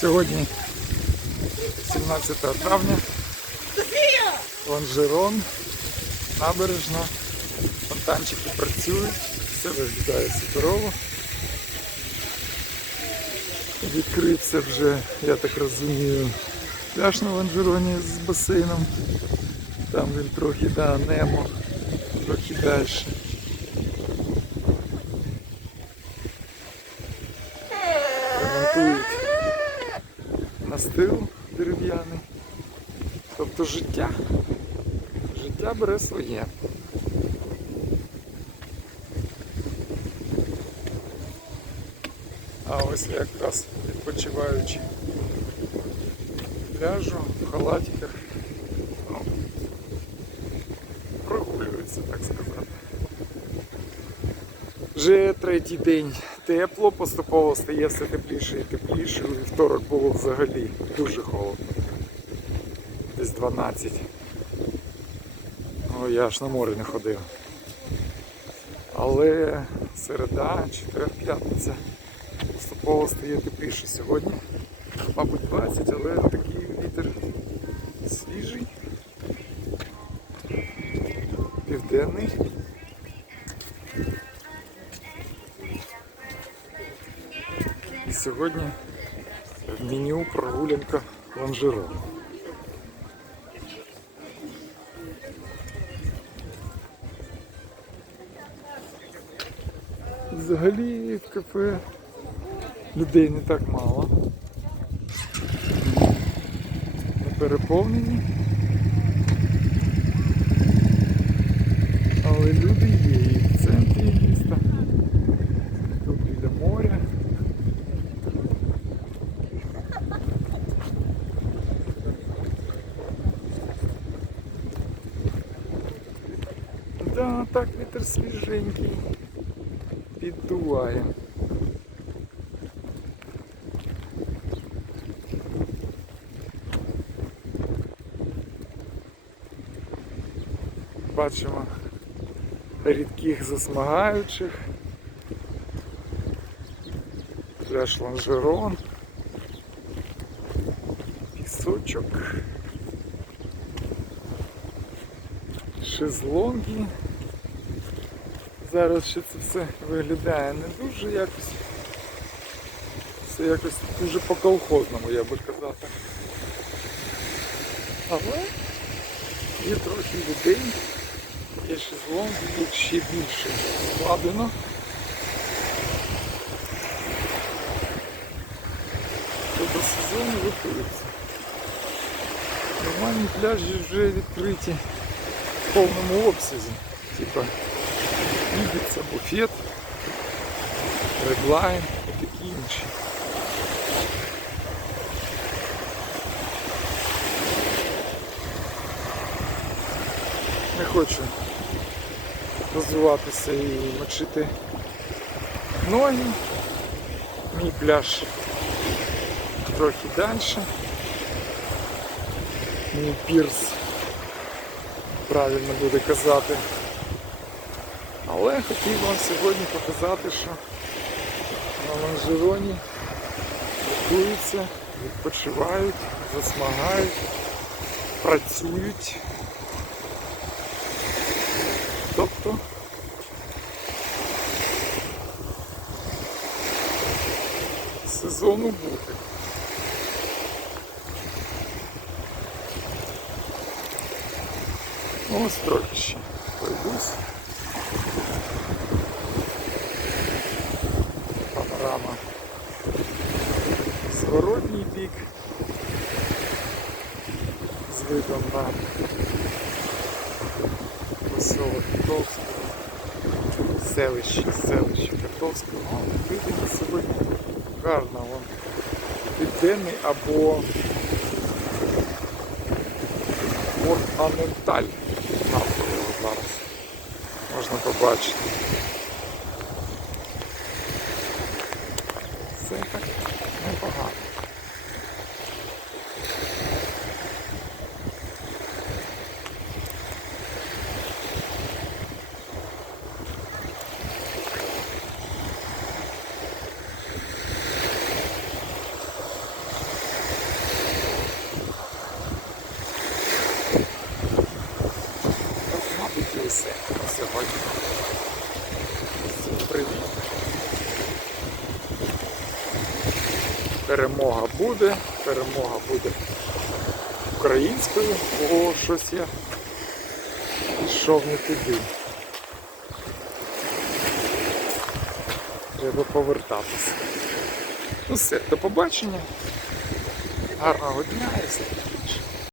Сьогодні 17 травня. Лонжерон, набережна, фонтанчики працюють, все виглядає суперово. Відкрився вже, я так розумію, пляж на лонжероні з басейном. Там він трохи да, немо, трохи далі. Настил дерев'яний. Тобто життя. Життя бере своє. А ось якраз відпочиваючи пляжу в халатиках. Ну, прогулюються, так сказати. Вже третій день тепло, поступово стає все тепліше і тепліше. У вівторок було взагалі дуже холодно. Десь 12. Ну, я аж на море не ходив. Але середа, четвер, п'ятниця поступово стає тепліше сьогодні. Мабуть 20, але такий вітер свіжий, південний. Сьогодні в меню прогулянка лонжерон. Взагалі в кафе людей не так мало. Не переповнені. Але люди є і в центрі міста, тут біля моря. Да, так вітер свіженький. Піддуває. Бачимо рідких засмагаючих. Пляж лонжерон. Пісочок. Шезлонги. Зараз ще це все виглядає не дуже якось. Все якось дуже по-колхозному, я би казав так. Але є трохи людей, є шезлонги, тут ще більше складено. До сезону готується. Нормальні пляжі вже відкриті в повному обсязі. Типа Ібіца, буфет, редлайн і такі інші. Не хочу розвиватися і мочити ноги. Мій пляж трохи далі. Мій пірс, правильно буде казати. Але хотів вам сьогодні показати, що на лонжероні готуються, відпочивають, засмагають, працюють. Тобто сезону бути. Ось трохи ще пройдусь. Зворотній бік з видом на поселок Котовського, селище, селище Котовського. Ну, Видно сьогодні гарно, вон південний або Порт Аненталь навколо зараз можна побачити. Це так непогано. все на сьогодні. Всім привіт. Перемога буде, перемога буде українською, о, щось я пішов не туди. Треба повертатися. Ну все, до побачення. Гарного дня і все.